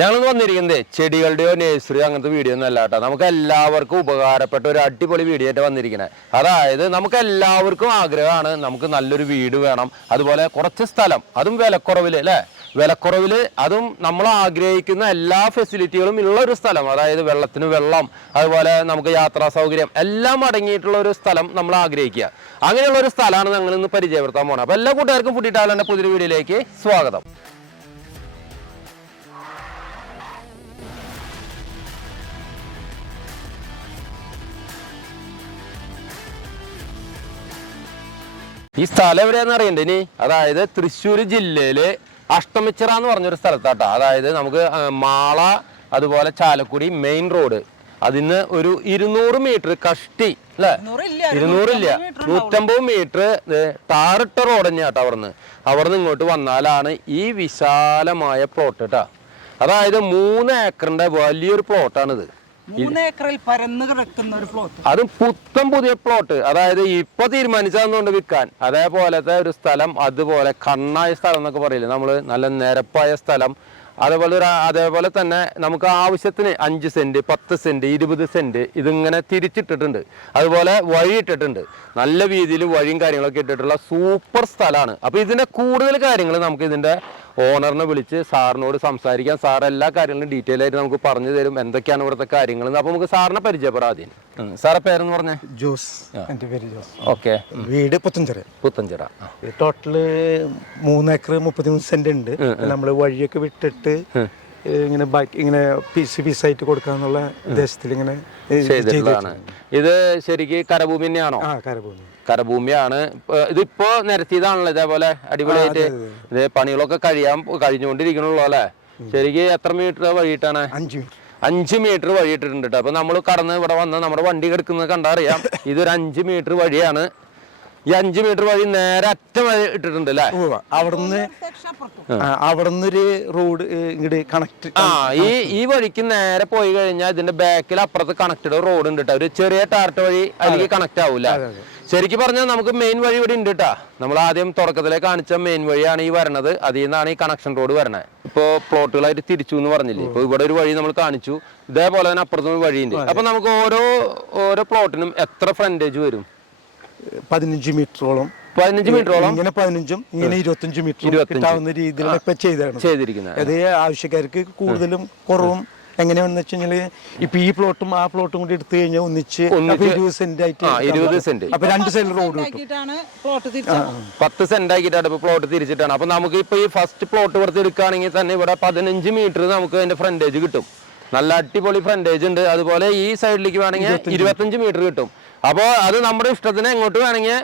ഞങ്ങൾ വന്നിരിക്കുന്നത് ചെടികളുടെയോ നഴ്സറിയോ അങ്ങനത്തെ വീഡിയോ ഒന്നും അല്ല കേട്ടോ. നമുക്ക് എല്ലാവർക്കും ഉപകാരപ്പെട്ട ഒരു അടിപൊളി വീഡിയോ ആയിട്ട് വന്നിരിക്കുന്നത് അതായത് നമുക്ക് എല്ലാവർക്കും ആഗ്രഹമാണ് നമുക്ക് നല്ലൊരു വീട് വേണം. അതുപോലെ കുറച്ച് സ്ഥലം അതും വിലക്കുറവിൽ അല്ലേ? വിലക്കുറവിൽ അതും നമ്മൾ ആഗ്രഹിക്കുന്ന എല്ലാ ഫെസിലിറ്റികളും ഉള്ള ഒരു സ്ഥലം. അതായത് വെള്ളത്തിന് വെള്ളം അതുപോലെ നമുക്ക് യാത്രാ സൗകര്യം എല്ലാം അടങ്ങിയിട്ടുള്ള ഒരു സ്ഥലം നമ്മൾ ആഗ്രഹിക്കുക. അങ്ങനെയുള്ള ഒരു സ്ഥലമാണ് ഞങ്ങൾ ഇന്ന് പരിചയപ്പെടുത്താൻ പോകുന്നത് അപ്പോൾ എല്ലാ കൂട്ടുകാർക്കും ഫുഡ് പുതിയൊരു വീഡിയോയിലേക്ക് സ്വാഗതം. ഈ സ്ഥലം എവിടെയാന്ന് അറിയണ്ടേ ഇനി? അതായത് തൃശ്ശൂർ ജില്ലയിലെ അഷ്ടമിച്ചിറ എന്ന് പറഞ്ഞൊരു സ്ഥലത്താട്ടോ. അതായത് നമുക്ക് മാള അതുപോലെ ചാലക്കുടി മെയിൻ റോഡ് അതിന്ന് ഒരു ഇരുന്നൂറ് മീറ്റർ കഷ്ടി അല്ലേ? ഇരുന്നൂറില്ല, നൂറ്റമ്പത് മീറ്റർ ടാറിട്ട റോഡ് തന്നെയാട്ടോ അവിടുന്ന്. അവിടുന്ന് ഇങ്ങോട്ട് വന്നാലാണ് ഈ വിശാലമായ പ്ലോട്ട് കേട്ടോ അതായത് മൂന്ന് ഏക്കറിന്റെ വലിയൊരു പ്ലോട്ടാണിത് ഒരു പ്ലോട്ട് അതും പുത്തൻ പുതിയ പ്ലോട്ട് അതായത് ഇപ്പൊ തീരുമാനിച്ചതുകൊണ്ട് വിൽക്കാൻ? അതേപോലത്തെ ഒരു സ്ഥലം അതുപോലെ കണ്ണായ സ്ഥലം എന്നൊക്കെ പറയില്ലേ? നമ്മൾ നല്ല നിരപ്പായ സ്ഥലം. അതേപോലെ ഒരു അതേപോലെ തന്നെ നമുക്ക് ആവശ്യത്തിന് അഞ്ച് സെന്റ് പത്ത് സെന്റ് ഇരുപത് സെന്റ് ഇതിങ്ങനെ തിരിച്ചിട്ടിട്ടുണ്ട്. അതുപോലെ വഴി ഇട്ടിട്ടുണ്ട്. നല്ല രീതിയിൽ വഴിയും കാര്യങ്ങളൊക്കെ ഇട്ടിട്ടുള്ള സൂപ്പർ സ്ഥലമാണ്. അപ്പോൾ ഇതിന്റെ കൂടുതൽ കാര്യങ്ങൾ നമുക്ക് ഇതിന്റെ ഓണറിനെ വിളിച്ച് സാറിനോട് സംസാരിക്കാം. സാർ എല്ലാ കാര്യങ്ങളും ഡീറ്റെയിൽ ആയിട്ട് നമുക്ക് പറഞ്ഞു തരും. എന്തൊക്കെയാണ് ഇവിടുത്തെ കാര്യങ്ങൾ അപ്പോൾ നമുക്ക് സാറിനെ പരിചയപ്പെടാം ആദ്യം. സാറെ പേരെന്ന് പറഞ്ഞേ? ജോസ്. എന്റെ പേര് ജോസ്. ഓക്കെ. വീട് പുത്തഞ്ചിറ പുത്തഞ്ചിറ. ടോട്ടൽ മൂന്ന് ഏക്കർ മുപ്പത്തിമൂന്ന് സെന്റ് ഉണ്ട്. നമ്മൾ വഴിയൊക്കെ വിട്ടിട്ട് ഇങ്ങനെ ബാക്കി ഇങ്ങനെ പീസ് പീസായിട്ട് കൊടുക്കാന്നുള്ള ഉദ്ദേശത്തിൽ ഇങ്ങനെ ഇത് ചെയ്തിട്ടുള്ളതാണ് ഇത് ശരിക്ക് കരഭൂമി തന്നെയാണോ? ആ കരഭൂമി. കരഭൂമിയാണ്. ഇതിപ്പോ നിരത്തിയതാണല്ലോ ഇതേപോലെ അടിപൊളിയായിട്ട് ഇത് പണികളൊക്കെ കഴിയാൻ കഴിഞ്ഞുകൊണ്ടിരിക്കണുള്ളൂ അല്ലേ? ശരിക്ക് എത്ര മീറ്റർ വഴിയിട്ടാണ്? അഞ്ച് മീറ്റർ. അഞ്ച് മീറ്റർ വഴിയിട്ടിട്ടുണ്ട് ട്ടോ. അപ്പൊ നമ്മൾ കടന്ന് ഇവിടെ വന്ന് നമ്മുടെ വണ്ടി കിടക്കുന്നത് കണ്ടറിയാം. ഇതൊരു അഞ്ച് മീറ്റർ വഴിയാണ്. ഈ അഞ്ചു മീറ്റർ വഴി നേരെ അറ്റം വഴി ഇട്ടിട്ടുണ്ട് അല്ലേ. അവിടുന്ന് അവിടുന്ന് ഒരു റോഡ് ഇങ്ങോട്ട് കണക്ട് ആ ഈ ഈ വഴിക്ക് നേരെ പോയി കഴിഞ്ഞാൽ ഇതിന്റെ ബാക്കിൽ അപ്പുറത്ത് കണക്റ്റഡ് റോഡ് ഉണ്ട് കേട്ടോ ഒരു ചെറിയ ടാർട്ട് വഴി അതിലേക്ക് കണക്ട് ആവൂല ശരിക്കും പറഞ്ഞാൽ നമുക്ക് മെയിൻ വഴി ഇവിടെ ഉണ്ട് കേട്ടാ നമ്മൾ ആദ്യം തുടക്കത്തിലെ കാണിച്ച മെയിൻ വഴിയാണ് ഈ വരണത്. അതിൽ നിന്നാണ് ഈ കണക്ഷൻ റോഡ് വരണത് ഇപ്പോ പ്ലോട്ടുകളായിട്ട് തിരിച്ചു എന്ന് പറഞ്ഞില്ലേ? ഇപ്പൊ ഇവിടെ ഒരു വഴി നമ്മൾ കാണിച്ചു. ഇതേപോലെ തന്നെ അപ്പുറത്തും വഴിയുണ്ട്. അപ്പൊ നമുക്ക് ഓരോ ഓരോ പ്ലോട്ടിനും എത്ര ഫ്രണ്ടേജ് വരും? പതിനഞ്ച് മീറ്ററോളം. പതിനഞ്ച് മീറ്ററോളം? ഇങ്ങനെ പതിനഞ്ചും ഇങ്ങനെ ഇരുപത്തഞ്ച് മീറ്റർ കിട്ടാവുന്ന രീതിയിലാണ് ഇപ്പൊ ചെയ്തതാണ്. ചെയ്തിരിക്കുന്നത്. അതേ ആവശ്യക്കാർക്ക് കൂടുതലും കുറവും എങ്ങനെയാണെന്ന് വെച്ച് കഴിഞ്ഞാൽ ഇപ്പൊ ഈ പ്ലോട്ടും ആ പ്ലോട്ടും കൂടി എടുത്തു കഴിഞ്ഞാൽ ഒന്നിച്ച് ഇരുപത് സെന്റ് ആയിട്ട് ഇരുപത് സെന്റ്. അപ്പൊ രണ്ട് സൈഡിൽ റോഡ് കിട്ടും. പ്ലോട്ട് തിരിച്ചത്. പത്ത് സെന്റ് ആക്കിയിട്ടാണ് ഇപ്പൊ പ്ലോട്ട് തിരിച്ചിട്ടാണ്. അപ്പൊ നമുക്ക് ഇപ്പൊ ഈ ഫസ്റ്റ് പ്ലോട്ട് കുറച്ച് എടുക്കുകയാണെങ്കിൽ തന്നെ ഇവിടെ പതിനഞ്ച് മീറ്റർ നമുക്ക് അതിന്റെ ഫ്രണ്ടേജ് കിട്ടും. നല്ല അടിപൊളി ഫ്രണ്ടേജ് ഉണ്ട്. അതുപോലെ ഈ സൈഡിലേക്ക് വേണമെങ്കിൽ ഇരുപത്തഞ്ച് മീറ്റർ കിട്ടും. അപ്പോൾ അത് നമ്മുടെ ഇഷ്ടത്തിന് എങ്ങോട്ട് വേണമെങ്കിൽ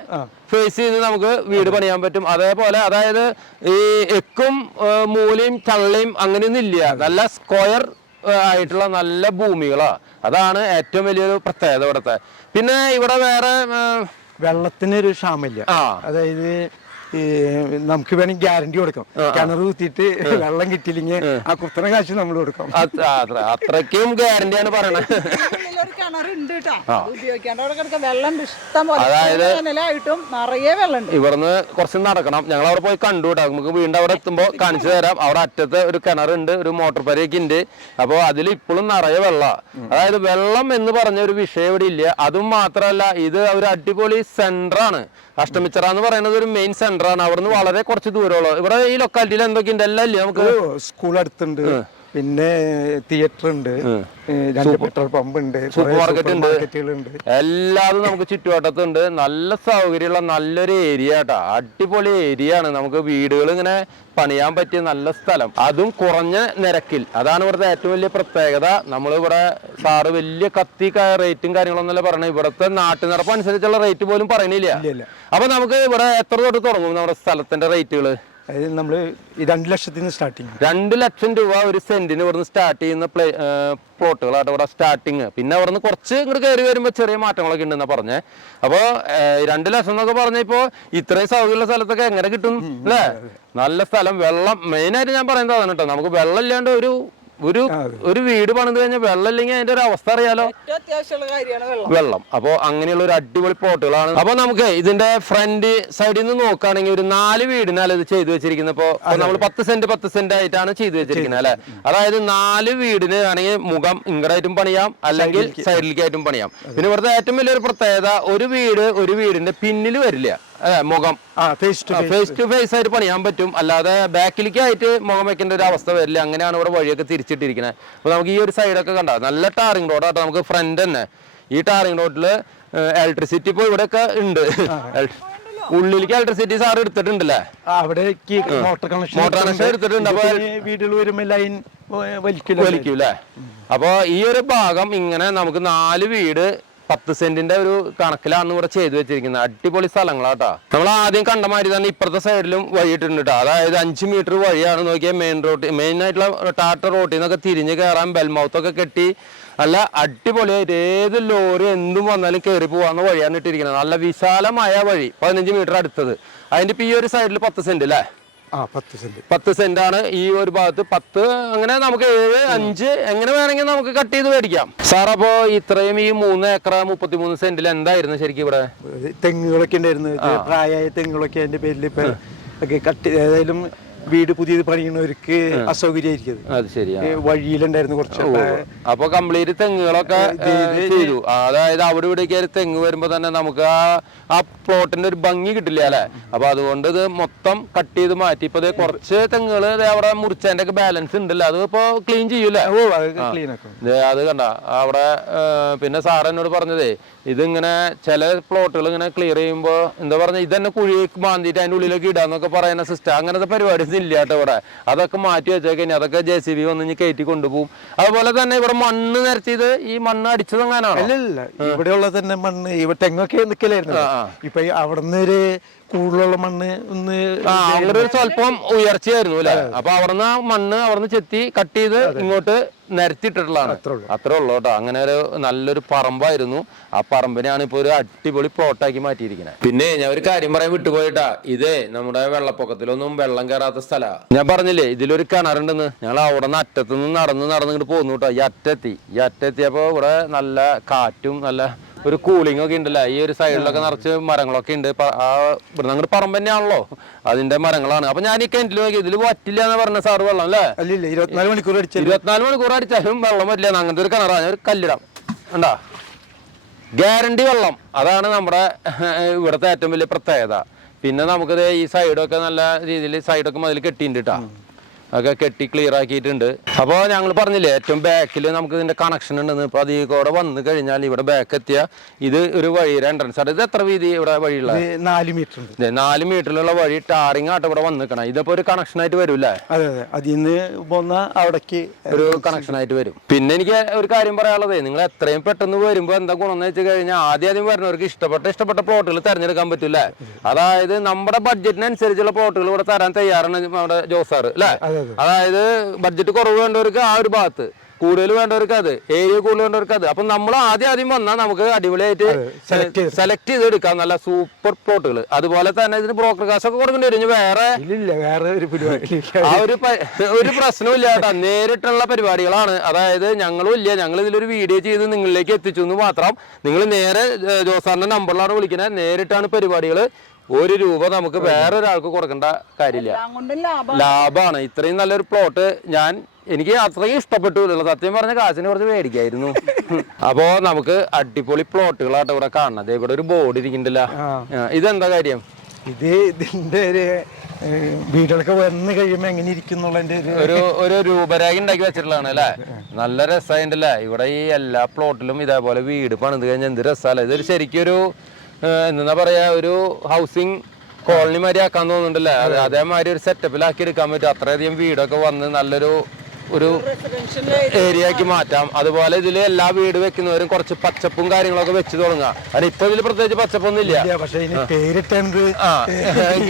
ഫേസ് ചെയ്ത് നമുക്ക് വീട് പണിയാൻ പറ്റും. അതേപോലെ അതായത് ഈ എക്കും മൂലയും ചള്ളയും അങ്ങനെയൊന്നും ഇല്ല നല്ല സ്ക്വയർ ആയിട്ടുള്ള നല്ല ഭൂമികളാ. അതാണ് ഏറ്റവും വലിയൊരു പ്രത്യേകത ഇവിടുത്തെ. പിന്നെ ഇവിടെ വേറെ വെള്ളത്തിനൊരു ക്ഷാമില്ല. അതായത് ഈ നമുക്ക് വേണമെങ്കിൽ ഗ്യാരണ്ടി കൊടുക്കാം. കിണർ കുത്തിയിട്ട് വെള്ളം കിട്ടിയില്ലെങ്കിൽ ആ. കുത്തണ കാശ് നമ്മൾ കൊടുക്കാം. അത്രയ്ക്കും ഗ്യാരണ്ടിയാണ് പറയണത് ഒരു കിണറുണ്ട് കേട്ടോ ഉപയോഗിക്കാണ്ട് അവിടെ കിടക്ക വെള്ളം ഇഷ്ടം പോലെ. അതായത് ഇവിടുന്ന് കുറച്ച് നടക്കണം. ഞങ്ങൾ അവിടെ പോയി കണ്ടു കേട്ടോ നമുക്ക് വീണ്ടും അവിടെ എത്തുമ്പോൾ കാണിച്ചു തരാം. അവിടെ അറ്റത്ത് ഒരു കിണറുണ്ട് ഒരു മോട്ടോർ പരയൊക്കെ ഉണ്ട്. അപ്പോൾ അതിൽ ഇപ്പോഴും നിറയെ വെള്ള. അതായത് വെള്ളം എന്ന് പറഞ്ഞ ഒരു വിഷയം ഇവിടെ ഇല്ല. അതും മാത്രമല്ല ഇത് ഒരു അടിപൊളി സെന്റർ ആണ്. അഷ്ടമിച്ചറ എന്ന് പറയുന്നത് ഒരു മെയിൻ സെന്റർ ആണ്. അവിടുന്ന് വളരെ കുറച്ച് ദൂരമുള്ളൂ ഇവിടെ ഈ ലൊക്കാലിറ്റിയിൽ എന്തൊക്കെയുണ്ട്? എല്ലാം ഇല്ലേ നമുക്ക്? സ്കൂൾ അടുത്തുണ്ട്. പിന്നെ തിയേറ്റർ ഉണ്ട് രണ്ട് പെട്രോൾ പമ്പ് ഉണ്ട് സൂപ്പർ മാർക്കറ്റ് ഉണ്ട്. എല്ലാതും നമുക്ക് ചുറ്റുവട്ടത്തുണ്ട് നല്ല സൗകര്യമുള്ള നല്ലൊരു ഏരിയ കേട്ടോ. അടിപൊളി ഏരിയ ആണ്. നമുക്ക് വീടുകൾ ഇങ്ങനെ പണിയാൻ പറ്റിയ നല്ല സ്ഥലം. അതും കുറഞ്ഞ നിരക്കിൽ. അതാണ് ഇവിടുത്തെ ഏറ്റവും വലിയ പ്രത്യേകത. നമ്മൾ ഇവിടെ സാറ് വലിയ കത്തി റേറ്റും കാര്യങ്ങളൊന്നുമല്ല പറയണത് ഇവിടുത്തെ നാട്ടുനിറപ്പ് അനുസരിച്ചുള്ള റേറ്റ് പോലും പറയണില്ല. അപ്പൊ നമുക്ക് ഇവിടെ എത്ര തൊട്ട് തുടങ്ങും നമ്മുടെ സ്ഥലത്തിന്റെ റേറ്റുകൾ അതായത് നമ്മൾ രണ്ട് ലക്ഷത്തിന് സ്റ്റാർട്ടിങ് രണ്ട് ലക്ഷം രൂപ ഒരു സെന്റിന് ഇവിടുന്ന് സ്റ്റാർട്ട് ചെയ്യുന്ന പ്ലേ പ്ലോട്ടുകളായിട്ട് ഇവിടെ സ്റ്റാർട്ടിങ് പിന്നെ അവിടുന്ന് കുറച്ച് ഇങ്ങോട്ട് കയറി വരുമ്പോൾ ചെറിയ മാറ്റങ്ങളൊക്കെ ഉണ്ടെന്നാ പറഞ്ഞേ. അപ്പോൾ രണ്ട് ലക്ഷം എന്നൊക്കെ പറഞ്ഞപ്പോൾ ഇത്രയും സൗകര്യമുള്ള സ്ഥലത്തൊക്കെ എങ്ങനെ കിട്ടും അല്ലേ? നല്ല സ്ഥലം വെള്ളം. മെയിനായിട്ട് ഞാൻ പറയുന്നത് അതാണ് കേട്ടോ. നമുക്ക് വെള്ളം ഇല്ലാണ്ട് ഒരു ഒരു ഒരു വീട് പണിത് കഴിഞ്ഞാൽ വെള്ളം ഇല്ലെങ്കിൽ അതിന്റെ ഒരു അവസ്ഥ അറിയാലോ? ഏറ്റവും അത്യാവശ്യമുള്ള കാര്യമാണ് വെള്ളം. വെള്ളം. അപ്പോൾ അങ്ങനെയുള്ള ഒരു അടിപൊളി പ്ലോട്ടുകളാണ് അപ്പോൾ നമുക്ക് ഇതിന്റെ ഫ്രണ്ട് സൈഡിൽ നിന്ന് നോക്കുകയാണെങ്കിൽ ഒരു നാല് വീടിനാണ് ഇത് ചെയ്തു വെച്ചിരിക്കുന്നത്. ഇപ്പോൾ നമ്മൾ പത്ത് സെന്റ് പത്ത് സെന്റ് ആയിട്ടാണ് ചെയ്തു വെച്ചിരിക്കുന്നത് അല്ലെ? അതായത് നാല് വീടിന് ആണെങ്കിൽ മുഖം ഇങ്ങടായിട്ടും പണിയാം. അല്ലെങ്കിൽ സൈഡിലേക്കായിട്ടും പണിയാം. പിന്നെ ഇവിടുത്തെ ഏറ്റവും വലിയൊരു പ്രത്യേകത ഒരു വീട് ഒരു വീടിന്റെ പിന്നിൽ വരില്ല. മുഖം. ആ face to face to face ആയിട്ട് പണിയാൻ പറ്റും. അല്ലാതെ ബാക്കിലേക്കായിട്ട് മുഖം വെക്കേണ്ട ഒരു അവസ്ഥ വരില്ല. അങ്ങനെയാണ് ഇവിടെ വഴിയൊക്കെ തിരിച്ചിട്ടിരിക്കുന്നത് അപ്പോൾ നമുക്ക് ഈ ഒരു സൈഡൊക്കെ കണ്ട നല്ല ടാറിംഗ് റോഡാട്ടോ നമുക്ക് ഫ്രണ്ട് തന്നെ. ഈ ടാറിംഗ് റോഡിൽ ഇലക്ട്രിസിറ്റി ഇപ്പോൾ ഇവിടെയൊക്കെ ഉണ്ട്. ഉള്ളിലേക്ക് ഇലക്ട്രിസിറ്റി സാർ എടുത്തിട്ടുണ്ടല്ലേ? അവിടേക്ക് മോട്ടോർ കണക്ഷൻ മോട്ടോർ കണക്ഷൻ എടുത്തിട്ടുണ്ട്. അപ്പൊ വീട്ടിൽ വരുമ്പോ ലൈൻ വലിക്കില്ല വലിക്കും അല്ലേ അപ്പോൾ ഈ ഒരു ഭാഗം ഇങ്ങനെ നമുക്ക് നാല് വീട് പത്ത് സെന്റിന്റെ ഒരു കണക്കിലാണ് ഇവിടെ ചെയ്തു വെച്ചിരിക്കുന്നത്. അടിപൊളി സ്ഥലങ്ങളാട്ടാ. നമ്മൾ ആദ്യം കണ്ട മാതിരി തന്നെ ഇപ്പുറത്തെ സൈഡിലും വഴിയിട്ടുണ്ട് കേട്ടോ അതായത് അഞ്ച് മീറ്റർ വഴിയാണ് നോക്കിയാൽ മെയിൻ റോഡ് മെയിൻ ആയിട്ടുള്ള ടാറ്റ റോട്ടിൽ നിന്നൊക്കെ തിരിഞ്ഞ് കയറാൻ ബെൽമൗത്ത് ഒക്കെ കെട്ടി നല്ല അടിപൊളിയായിട്ട് ഏത് ലോറി എന്തും വന്നാലും കയറി പോകാവുന്ന വഴിയാണ് ഇട്ടിരിക്കുന്നത്. നല്ല വിശാലമായ വഴി പതിനഞ്ച് മീറ്റർ അടുത്തത്. അതിന്റെ ഈ ഒരു സൈഡിൽ പത്ത് സെന്റ് അല്ലേ പത്ത് സെന്റ്. ആണ് ഈ ഒരു ഭാഗത്ത്. പത്ത് അങ്ങനെ നമുക്ക് ഏഴ് അഞ്ച് എങ്ങനെ വേണമെങ്കിൽ നമുക്ക് കട്ട് ചെയ്ത് മേടിക്കാം. സാർ അപ്പോ ഇത്രയും ഈ മൂന്ന് ഏക്കർ മുപ്പത്തിമൂന്ന് സെന്റിൽ എന്തായിരുന്നു ശരിക്കും ഇവിടെ? തെങ്ങുകളൊക്കെ ഉണ്ടായിരുന്നു. പ്രായമായ തെങ്ങുകളൊക്കെ അതിന്റെ പേരിൽ ഇപ്പൊ കട്ട് ഏതായാലും വീട് പുതിയത് പണിയുന്നവർക്ക് അസൗകര്യമായിരിക്കും അത്. ശരിയാണ് വഴിയിലുണ്ടായിരുന്നു കുറച്ച്. അപ്പൊ കംപ്ലീറ്റ് തെങ്ങുകളൊക്കെ ചെയ്തു. അതായത് അവിടെ ഇവിടെ കയറി തെങ്ങ് വരുമ്പോ തന്നെ നമുക്ക് ആ ആ പ്ലോട്ടിന്റെ ഒരു ഭംഗി കിട്ടില്ല അല്ലെ? അപ്പൊ അതുകൊണ്ട് ഇത് മൊത്തം കട്ട് ചെയ്ത് മാറ്റി. ഇപ്പൊ കുറച്ച് തെങ്ങുകൾ അവിടെ മുറിച്ചതിന്റെ ഒക്കെ ബാലൻസ് ഉണ്ടല്ലോ. അത് ഇപ്പൊ ക്ലീൻ ചെയ്യൂലേ അത് കണ്ട. അവിടെ പിന്നെ സാർ എന്നോട് പറഞ്ഞതേ ഇതിങ്ങനെ ചില പ്ലോട്ടുകൾ ഇങ്ങനെ ക്ലിയർ ചെയ്യുമ്പോൾ എന്താ പറഞ്ഞ ഇതന്നെ കുഴി മാന്തിട്ട് അതിന്റെ ഉള്ളിലേക്ക് ഇടാന്നൊക്കെ പറയുന്ന സിസ്റ്റം അങ്ങനത്തെ പരിപാടി ഇല്ല കേട്ടോ ഇവിടെ. അതൊക്കെ മാറ്റി വെച്ചേക്കഴിഞ്ഞാൽ അതൊക്കെ ജെ സി ബി വന്ന് ഇനി കയറ്റി കൊണ്ടുപോകും. അതുപോലെ തന്നെ ഇവിടെ മണ്ണ് നിരത്തിയത് ഈ മണ്ണ് അടിച്ചതെങ്ങാനാണോ? അല്ലല്ല ഇവിടെയുള്ള തന്നെ മണ്ണ് ഇവിടെ തെങ്ങൊക്കെ നിക്കലായിരുന്നു. ഇപ്പൊ അവിടുന്ന് ഒരു കൂടുതലുള്ള മണ്ണ് ഒന്ന് അവിടെ ഒരു സ്വല്പം ഉയർച്ചയായിരുന്നു അല്ലെ? അപ്പൊ അവിടുന്ന് മണ്ണ് അവിടുന്ന് ചെത്തി കട്ട് ചെയ്ത് ഇങ്ങോട്ട് നിരത്തിയിട്ടിട്ടുള്ളതാണ് അത്രേ ഉള്ളൂ. കേട്ടോ. അങ്ങനെ ഒരു നല്ലൊരു പറമ്പായിരുന്നു. ആ പറമ്പിനെയാണ് ഇപ്പൊ ഒരു അടിപൊളി പ്ലോട്ടാക്കി മാറ്റിയിരിക്കുന്നത് പിന്നെ ഞാൻ ഒരു കാര്യം പറയാൻ വിട്ടുപോയിട്ടാ. ഇതേ നമ്മുടെ വെള്ളപ്പൊക്കത്തിലൊന്നും വെള്ളം കയറാത്ത സ്ഥലമാണ് ഞാൻ പറഞ്ഞില്ലേ ഇതിലൊരു കിണറുണ്ടെന്ന്. ഞങ്ങൾ അവിടെ നിന്ന് അറ്റത്തുനിന്ന് നടന്ന് നടന്ന് പോകുന്നു കേട്ടോ. ഈ അറ്റെത്തി. ഈ അറ്റത്തിയപ്പോ ഇവിടെ നല്ല കാറ്റും നല്ല ഒരു കൂളിംഗ് ഒക്കെ ഉണ്ടല്ലോ? ഈ ഒരു സൈഡിലൊക്കെ നിറച്ച് മരങ്ങളൊക്കെ ഉണ്ട്. ആ ഇവിടെ അങ്ങോട്ട് പറമ്പ് തന്നെയാണല്ലോ. അതിന്റെ മരങ്ങളാണ്. അപ്പൊ ഞാൻ ഈ കിണറ്റിൽ നോക്കി ഇതിൽ പറ്റില്ല എന്ന് പറഞ്ഞ സാറ് വെള്ളം അല്ലേ? ഇരുപത്തിനാല് മണിക്കൂർ ഇരുപത്തിനാല് മണിക്കൂർ അടിച്ചാലും വെള്ളം പറ്റില്ല അങ്ങനത്തെ ഒരു കിണറാണ് ഒരു കല്ലിടാം. ഉണ്ടാ ഗ്യാരണ്ടി വെള്ളം. അതാണ് നമ്മുടെ ഇവിടുത്തെ ഏറ്റവും വലിയ പ്രത്യേകത. പിന്നെ നമുക്കിത് ഈ സൈഡൊക്കെ നല്ല രീതിയിൽ സൈഡൊക്കെ മുതൽ കെട്ടിയിട്ടുണ്ട് കേട്ടോ ഒക്കെ കെട്ടി ക്ലിയർ ആക്കിയിട്ടുണ്ട്. അപ്പോൾ ഞങ്ങൾ പറഞ്ഞില്ലേ ഏറ്റവും ബാക്കിൽ നമുക്ക് ഇതിന്റെ കണക്ഷൻ ഉണ്ടെന്ന്. ഇപ്പോൾ അതിൽ കൂടെ വന്നു കഴിഞ്ഞാൽ ഇവിടെ ബാക്ക് എത്തിയ ഇത് ഒരു വഴിയുടെ എൻട്രൻസ് ആണ് ഇത് എത്ര വീതി ഇവിടെ വഴിയുള്ള? നാല് മീറ്റർ നാല് മീറ്ററിലുള്ള വഴി ടാറിങ് ആയിട്ട് ഇവിടെ വന്ന് നിൽക്കണം ഇതിപ്പോ ഒരു കണക്ഷൻ ആയിട്ട് വരൂല്ലേ? അതെ അതെ. അതിൽ നിന്ന് പോന്ന അവിടേക്ക് ഒരു കണക്ഷൻ ആയിട്ട് വരും. പിന്നെ എനിക്ക് ഒരു കാര്യം പറയാനുള്ളത് നിങ്ങൾ എത്രയും പെട്ടെന്ന് വരുമ്പോൾ എന്താ ഗുണം എന്ന് വെച്ച് കഴിഞ്ഞാൽ ആദ്യം ആദ്യം വരുന്നവർക്ക് ഇഷ്ടപ്പെട്ട ഇഷ്ടപ്പെട്ട പ്ലോട്ടുകൾ തിരഞ്ഞെടുക്കാൻ പറ്റില്ല? അതായത് നമ്മുടെ ബഡ്ജറ്റിനനുസരിച്ചുള്ള പ്ലോട്ടുകൾ ഇവിടെ തരാൻ തയ്യാറാണ് നമ്മുടെ ജോസാർ അല്ലേ? അതെ, അതെ. അതായത് ബഡ്ജറ്റ് കുറവ് വേണ്ടവർക്ക് ആ ഒരു ഭാഗത്ത്. കൂടുതൽ വേണ്ടവർക്ക് അത്. ഏരിയ കൂടുതൽ വേണ്ടവർക്ക് അത്. അപ്പൊ നമ്മൾ ആദ്യം ആദ്യം വന്നാൽ നമുക്ക് അടിപൊളിയായിട്ട് സെലക്ട് ചെയ്ത്. എടുക്കാം നല്ല സൂപ്പർ പ്ലോട്ടുകൾ അതുപോലെ തന്നെ ഇതിന് ബ്രോക്കർ കാശ് ഒക്കെ കൊടുക്കേണ്ടി വരും. വേറെ ആ ഒരു ഒരു പ്രശ്നവും പ്രശ്നമില്ല കേട്ടോ. നേരിട്ടുള്ള പരിപാടികളാണ്. അതായത് ഞങ്ങളും ഇല്ല. ഞങ്ങൾ ഇതിലൊരു വീഡിയോ ചെയ്ത് നിങ്ങളിലേക്ക് എത്തിച്ചു എന്ന് മാത്രം. നിങ്ങൾ നേരെ ജോസാറിന്റെ നമ്പറിലാണ് വിളിക്കുന്നത് നേരിട്ടാണ് പരിപാടികൾ ഒരു രൂപ നമുക്ക് വേറെ ഒരാൾക്ക് കൊടുക്കേണ്ട കാര്യമില്ല. ലാഭമാണ് ഇത്രയും നല്ലൊരു പ്ലോട്ട് ഞാൻ എനിക്ക് അത്രയും ഇഷ്ടപ്പെട്ടു സത്യം പറഞ്ഞ കാശിന് കുറച്ച് മേടിക്കായിരുന്നു. അപ്പോ നമുക്ക് അടിപൊളി പ്ലോട്ടുകളാട്ടോ ഇവിടെ കാണുന്നത്. ഇവിടെ ഒരു ബോർഡ് ഇരിക്കണ്ടല്ല ഇതെന്താ കാര്യം? ഇത് ഇതിന്റെ ഒരു വീടുകളൊക്കെ വന്ന് കഴിയുമ്പോ എങ്ങനെ ഇരിക്കും ഒരു ഒരു രൂപരേഖ ഉണ്ടാക്കി വെച്ചിട്ടുള്ളതാണ് അല്ലേ? നല്ല രസമായിട്ടല്ലേ ഇവിടെ ഈ എല്ലാ പ്ലോട്ടിലും ഇതേപോലെ വീട് പണിത് കഴിഞ്ഞാൽ എന്ത് രസമല്ലേ ഇതൊരു ശരിക്കൊരു എന്താ പറയാ ഒരു ഹൗസിംഗ് കോളനി മാതിരി ആക്കാൻ തോന്നുന്നുണ്ടല്ലേ? അത് അതേമാതിരി ഒരു സെറ്റപ്പിലാക്കി എടുക്കാൻ പറ്റും. അത്രയധികം വീടൊക്കെ വന്ന് നല്ലൊരു ഒരു ഏരിയയാക്കി ഏരിയ ആക്കി മാറ്റാം. അതുപോലെ ഇതിൽ എല്ലാ വീട് വെക്കുന്നവരും കുറച്ച് പച്ചപ്പും കാര്യങ്ങളൊക്കെ വെച്ച് തുടങ്ങാം. അത് ഇപ്പൊ ഇതിൽ പ്രത്യേകിച്ച് പച്ചപ്പൊന്നും ഇല്ല.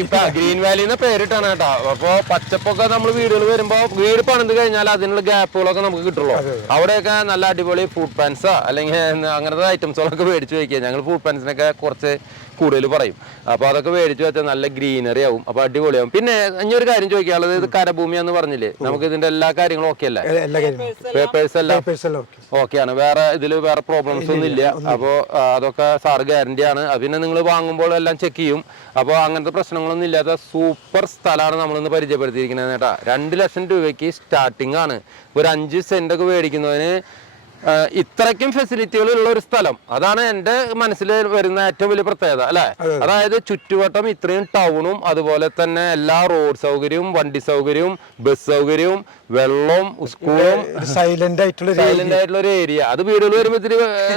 ഇപ്പൊ ഗ്രീൻ വാലി എന്ന പേരിട്ടാണ് കേട്ടോ. അപ്പൊ പച്ചപ്പൊക്കെ നമ്മൾ വീടുകൾ വരുമ്പോ വീട് പണിത് കഴിഞ്ഞാൽ അതിനുള്ള ഗ്യാപ്പുകളൊക്കെ നമുക്ക് കിട്ടുള്ളൂ. അവിടെയൊക്കെ നല്ല അടിപൊളി ഫുഡ് പാൻസോ അല്ലെങ്കിൽ അങ്ങനത്തെ ഐറ്റംസുകളൊക്കെ മേടിച്ചു വെക്കുക. ഞങ്ങൾ ഫുഡ് പാൻസിനൊക്കെ കുറച്ച് കൂടുതൽ പറയും. അപ്പോൾ അതൊക്കെ മേടിച്ച് വെച്ചാൽ നല്ല ഗ്രീനറി ആവും. അപ്പോൾ അടിപൊളിയാവും. പിന്നെ ഇനി ഒരു കാര്യം ചോദിക്കാനുള്ളത് ഇത് കരഭൂമിയാന്ന് പറഞ്ഞില്ലേ? നമുക്ക് ഇതിന്റെ എല്ലാ കാര്യങ്ങളും ഓക്കെ അല്ലേ? പേപ്പേഴ്സ് എല്ലാം പേപ്പേഴ്സ് എല്ലാം. ഓക്കെ ആണ്. വേറെ ഇതിൽ വേറെ പ്രോബ്ലംസ് ഒന്നും ഇല്ല അപ്പോൾ അതൊക്കെ സാറ് ഗ്യാരണ്ടി ആണ്. പിന്നെ നിങ്ങൾ വാങ്ങുമ്പോൾ എല്ലാം ചെക്ക് ചെയ്യും. അപ്പോൾ അങ്ങനത്തെ പ്രശ്നങ്ങളൊന്നും ഇല്ലാത്ത സൂപ്പർ സ്ഥലമാണ് നമ്മളിന്ന് പരിചയപ്പെടുത്തിയിരിക്കുന്നത് കേട്ടാ. രണ്ട് ലക്ഷം രൂപയ്ക്ക് സ്റ്റാർട്ടിംഗ് ആണ്. ഒരു അഞ്ച് സെന്റ് ഒക്കെ മേടിക്കുന്നതിന് ഇത്രയ്ക്കും ഫെസിലിറ്റികൾ ഉള്ള ഒരു സ്ഥലം. അതാണ് എന്റെ മനസ്സിൽ വരുന്ന ഏറ്റവും വലിയ പ്രത്യേകത അല്ലെ? അതായത് ചുറ്റുവട്ടം ഇത്രയും ടൗണും അതുപോലെ തന്നെ എല്ലാ റോഡ് സൗകര്യവും വണ്ടി സൗകര്യവും ബസ് സൗകര്യവും വെള്ളവും സ്കൂളും സൈലന്റ് ആയിട്ടുള്ള സൈലന്റ് ആയിട്ടുള്ള ഒരു ഏരിയ അത് വീടുകൾ വരുമ്പോ ഇത്തിരി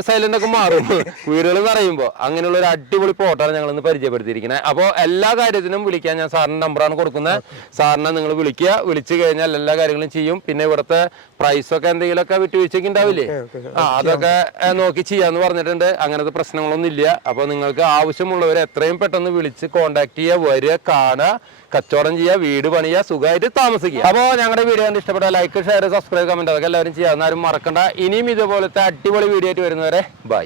സൈലന്റ് ഒക്കെ മാറും. വീടുകൾ പറയുമ്പോൾ അങ്ങനെയുള്ള ഒരു അടിപൊളി പ്ലോട്ടാണ് ഞങ്ങൾ ഇന്ന് പരിചയപ്പെടുത്തിയിരിക്കുന്നത് അപ്പോൾ എല്ലാ കാര്യത്തിനും വിളിക്കാൻ ഞാൻ സാറിന്റെ നമ്പറാണ് കൊടുക്കുന്നത്. സാറിനെ നിങ്ങൾ വിളിക്കുക. വിളിച്ചു കഴിഞ്ഞാൽ എല്ലാ കാര്യങ്ങളും ചെയ്യും. പിന്നെ ഇവിടുത്തെ പ്രൈസ് ഒക്കെ എന്തെങ്കിലുമൊക്കെ വിട്ടുവീഴ്ചയ്ക്ക് ഉണ്ടാവില്ലേ? ആ അതൊക്കെ നോക്കി ചെയ്യാന്ന് പറഞ്ഞിട്ടുണ്ട്. അങ്ങനത്തെ പ്രശ്നങ്ങളൊന്നും ഇല്ല. അപ്പൊ നിങ്ങൾക്ക് ആവശ്യമുള്ളവരെ എത്രയും പെട്ടെന്ന് വിളിച്ച് കോണ്ടാക്ട് ചെയ്യുക വരിക കാണുക കച്ചവടം ചെയ്യുക വീട് പണിയുക സുഖമായിട്ട് താമസിക്കുക. അപ്പോൾ ഞങ്ങളുടെ വീഡിയോ കണ്ട് ഇഷ്ടപ്പെട്ട ലൈക്ക് ഷെയർ സബ്സ്ക്രൈബ് കമന്റ് അതൊക്കെ എല്ലാവരും ചെയ്യുക ആരും മറക്കണ്ട. ഇനിയും ഇതുപോലത്തെ അടിപൊളി വീഡിയോ ആയിട്ട് വരുന്നവരെ ബൈ